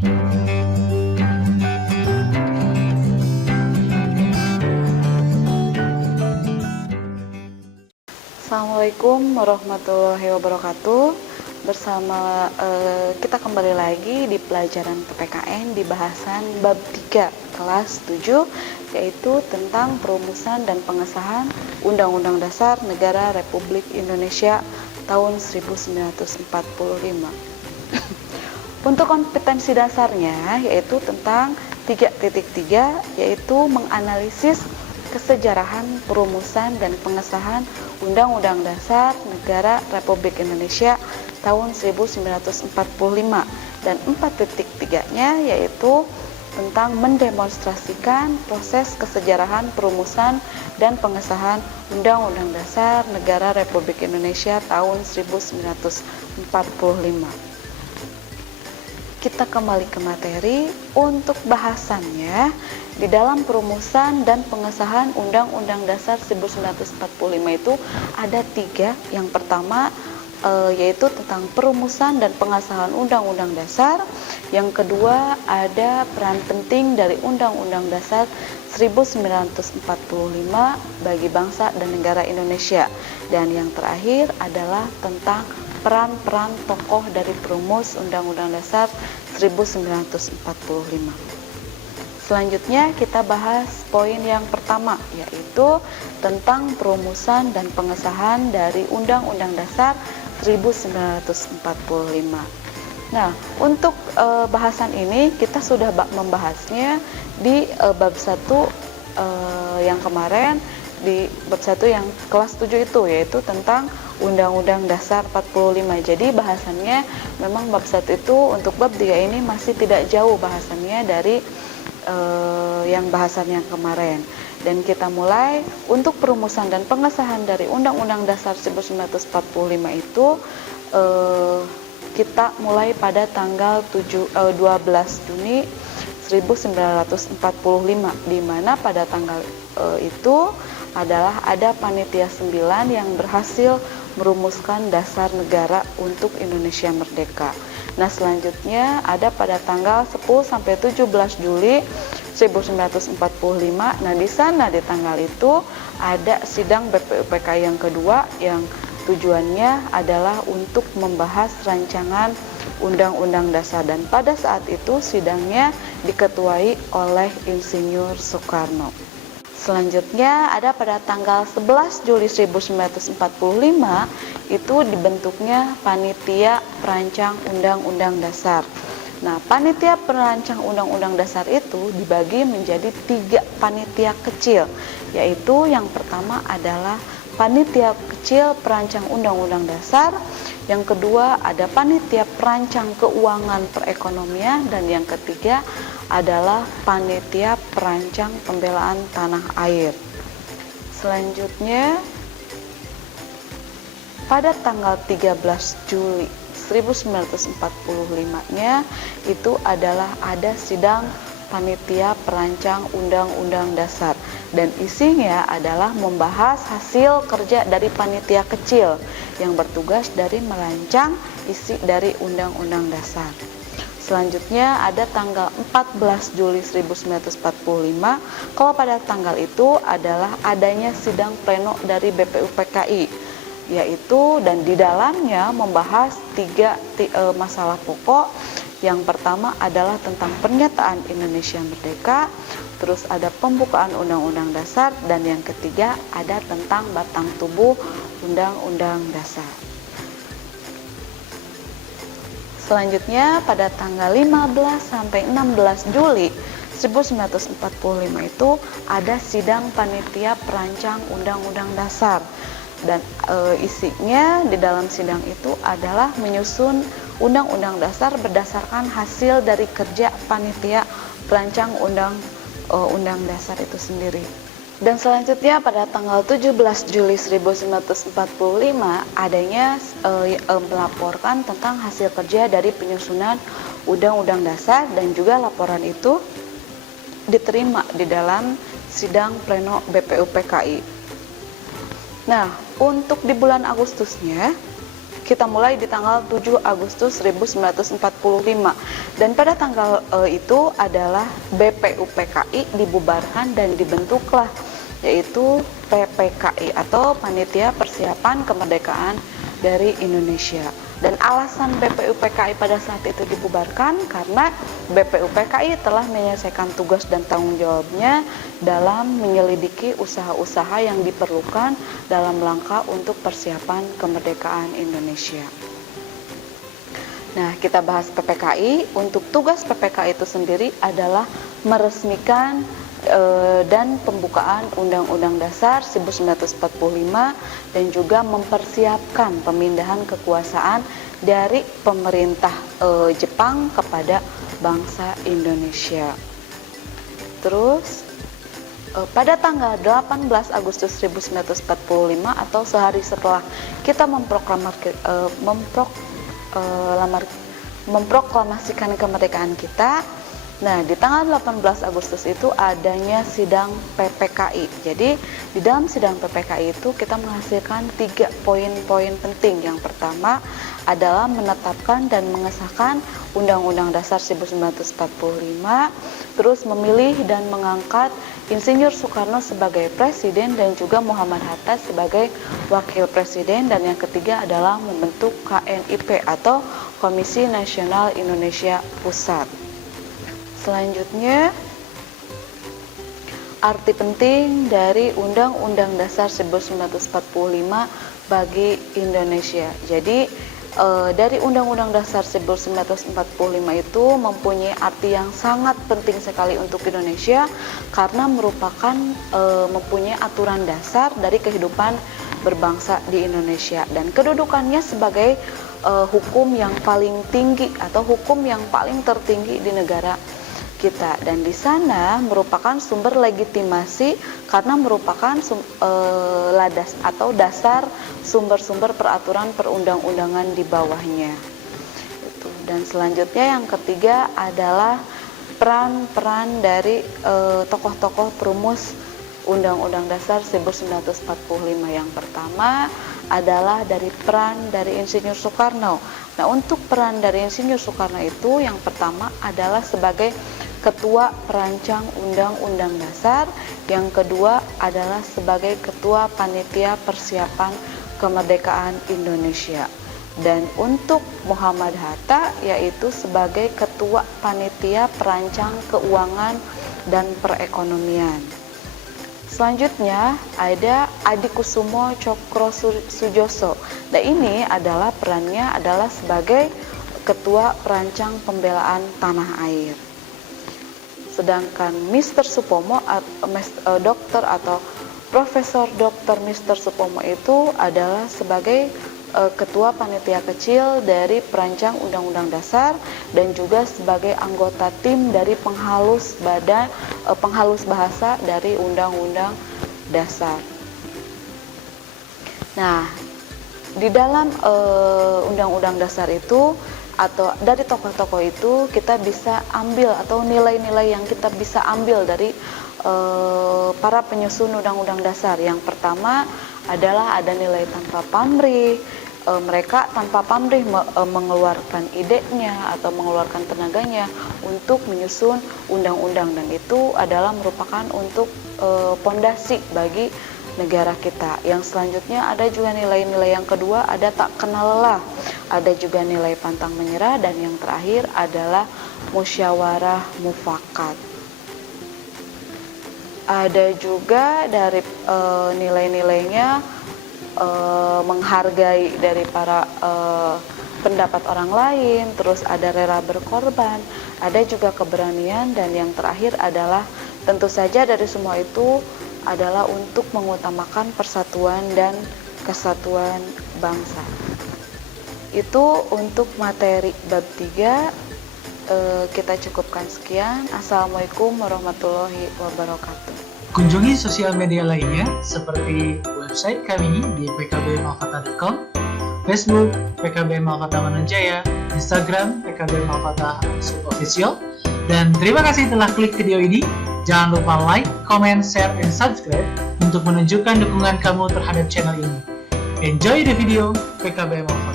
Assalamualaikum warahmatullahi wabarakatuh. Kita kembali lagi di pelajaran PPKN di bahasan bab 3 kelas 7, yaitu tentang perumusan dan pengesahan Undang-Undang Dasar Negara Republik Indonesia tahun 1945. Untuk kompetensi dasarnya yaitu tentang 3.3, yaitu menganalisis kesejarahan perumusan dan pengesahan Undang-Undang Dasar Negara Republik Indonesia tahun 1945, dan 4.3-nya yaitu tentang mendemonstrasikan proses kesejarahan perumusan dan pengesahan Undang-Undang Dasar Negara Republik Indonesia tahun 1945. Kita kembali ke materi. Untuk bahasannya, di dalam perumusan dan pengesahan Undang-Undang Dasar 1945 itu ada 3. Yang pertama yaitu tentang perumusan dan pengesahan Undang-Undang Dasar. Yang kedua, ada peran penting dari Undang-Undang Dasar 1945 bagi bangsa dan negara Indonesia. Dan yang terakhir adalah tentang peran-peran tokoh dari perumus Undang-Undang Dasar 1945. Selanjutnya kita bahas poin yang pertama, yaitu tentang perumusan dan pengesahan dari Undang-Undang Dasar 1945. Nah, untuk bahasan ini kita sudah membahasnya di bab 1 yang kemarin, di bab 1 yang kelas 7 itu, yaitu tentang Undang-Undang Dasar 45. Jadi bahasannya memang bab 1 itu untuk bab 3 ini masih tidak jauh bahasannya dari yang bahasan yang kemarin. Dan kita mulai untuk perumusan dan pengesahan dari Undang-Undang Dasar 1945 itu kita mulai pada tanggal 12 Juni 1945, di mana pada tanggal itu adalah ada panitia 9 yang berhasil merumuskan dasar negara untuk Indonesia merdeka. Nah, selanjutnya ada pada tanggal 10 sampai 17 Juli 1945. Nah, di sana di tanggal itu ada sidang BPUPKI yang kedua, yang tujuannya adalah untuk membahas rancangan Undang-Undang Dasar, dan pada saat itu sidangnya diketuai oleh Insinyur Soekarno. Selanjutnya ada pada tanggal 11 Juli 1945 itu dibentuknya Panitia Perancang Undang-Undang Dasar. Nah, Panitia Perancang Undang-Undang Dasar itu dibagi menjadi 3 panitia kecil, yaitu yang pertama adalah Panitia Kecil Perancang Undang-Undang Dasar, yang kedua ada Panitia Perancang Keuangan Perekonomian, dan yang ketiga adalah Panitia Perancang Pembelaan Tanah Air. Selanjutnya pada tanggal 13 Juli 1945-nya itu adalah ada sidang Panitia Perancang Undang-Undang Dasar, dan isinya adalah membahas hasil kerja dari panitia kecil yang bertugas dari merancang isi dari Undang-Undang Dasar. Selanjutnya ada tanggal 14 Juli 1945. Kalau pada tanggal itu adalah adanya sidang pleno dari BPUPKI, yaitu dan di dalamnya membahas 3 masalah pokok. Yang pertama adalah tentang pernyataan Indonesia merdeka, terus ada pembukaan Undang-Undang Dasar, dan yang ketiga ada tentang batang tubuh Undang-Undang Dasar. Selanjutnya pada tanggal 15 sampai 16 Juli 1945 itu ada sidang Panitia Perancang Undang-Undang Dasar, dan isinya di dalam sidang itu adalah menyusun Undang-Undang Dasar berdasarkan hasil dari kerja Panitia Perancang Undang-Undang Dasar itu sendiri. Dan selanjutnya pada tanggal 17 Juli 1945 adanya melaporkan tentang hasil kerja dari penyusunan Undang-Undang Dasar, dan juga laporan itu diterima di dalam sidang pleno BPUPKI. Nah, untuk di bulan Agustusnya kita mulai di tanggal 7 Agustus 1945. Dan pada tanggal itu adalah BPUPKI dibubarkan dan dibentuklah yaitu PPKI atau Panitia Persiapan Kemerdekaan dari Indonesia. Dan alasan BPUPKI pada saat itu dibubarkan karena BPUPKI telah menyelesaikan tugas dan tanggung jawabnya dalam menyelidiki usaha-usaha yang diperlukan dalam rangka untuk persiapan kemerdekaan Indonesia. Nah, kita bahas PPKI. Untuk tugas PPKI itu sendiri adalah meresmikan dan pembukaan Undang-Undang Dasar 1945 dan juga mempersiapkan pemindahan kekuasaan dari pemerintah Jepang kepada bangsa Indonesia. Terus pada tanggal 18 Agustus 1945 atau sehari setelah kita memproklamasikan kemerdekaan kita. Nah, di tanggal 18 Agustus itu adanya sidang PPKI. Jadi, di dalam sidang PPKI itu kita menghasilkan 3 poin-poin penting. Yang pertama adalah menetapkan dan mengesahkan Undang-Undang Dasar 1945, terus memilih dan mengangkat Insinyur Soekarno sebagai presiden dan juga Muhammad Hatta sebagai wakil presiden, dan yang ketiga adalah membentuk KNIP atau Komisi Nasional Indonesia Pusat. Selanjutnya, arti penting dari Undang-Undang Dasar 1945 bagi Indonesia. Jadi, dari Undang-Undang Dasar 1945 itu mempunyai arti yang sangat penting sekali untuk Indonesia karena merupakan mempunyai aturan dasar dari kehidupan berbangsa di Indonesia dan kedudukannya sebagai hukum yang paling tinggi atau hukum yang paling tertinggi di negara kita, dan di sana merupakan sumber legitimasi karena merupakan ladas atau dasar sumber-sumber peraturan perundang-undangan di bawahnya. Dan selanjutnya yang ketiga adalah peran-peran dari tokoh-tokoh perumus Undang-Undang Dasar 1945. Yang pertama adalah dari peran dari Insinyur Soekarno. Nah, untuk peran dari Insinyur Soekarno itu yang pertama adalah sebagai Ketua Perancang Undang-Undang Dasar, yang kedua adalah sebagai Ketua Panitia Persiapan Kemerdekaan Indonesia, dan untuk Muhammad Hatta yaitu sebagai Ketua Panitia Perancang Keuangan dan Perekonomian. Selanjutnya ada Adikusumo Cokro Sujoso. Nah, ini adalah perannya adalah sebagai Ketua Perancang Pembelaan Tanah Air. Sedangkan Mr. Supomo, dokter atau Profesor Dr. Mr. Supomo itu adalah sebagai Ketua Panitia Kecil dari Perancang Undang-Undang Dasar dan juga sebagai anggota tim dari penghalus bahasa dari Undang-Undang Dasar. Nah, di dalam Undang-Undang Dasar itu atau dari tokoh-tokoh itu kita bisa ambil atau nilai-nilai yang kita bisa ambil dari para penyusun Undang-Undang Dasar. Yang pertama adalah ada nilai tanpa pamrih. Mereka tanpa pamrih mengeluarkan idenya atau mengeluarkan tenaganya untuk menyusun undang-undang, dan itu adalah merupakan untuk pondasi bagi negara kita. Yang selanjutnya ada juga nilai-nilai yang kedua, ada tak kenal lelah, ada juga nilai pantang menyerah, dan yang terakhir adalah musyawarah mufakat. Ada juga dari nilai-nilainya menghargai dari para pendapat orang lain, terus ada rela berkorban, ada juga keberanian, dan yang terakhir adalah tentu saja dari semua itu adalah untuk mengutamakan persatuan dan kesatuan bangsa. Itu untuk materi bab 3. Kita cukupkan sekian. Assalamualaikum warahmatullahi wabarakatuh. Kunjungi sosial media lainnya seperti website kami di pkbmalfata.com, Facebook PKB Malfata Manunjaya, Instagram PKB Malfata Official. Dan terima kasih telah klik video ini. Jangan lupa like, comment, share, dan subscribe untuk menunjukkan dukungan kamu terhadap channel ini. Enjoy the video, PKB Malfata.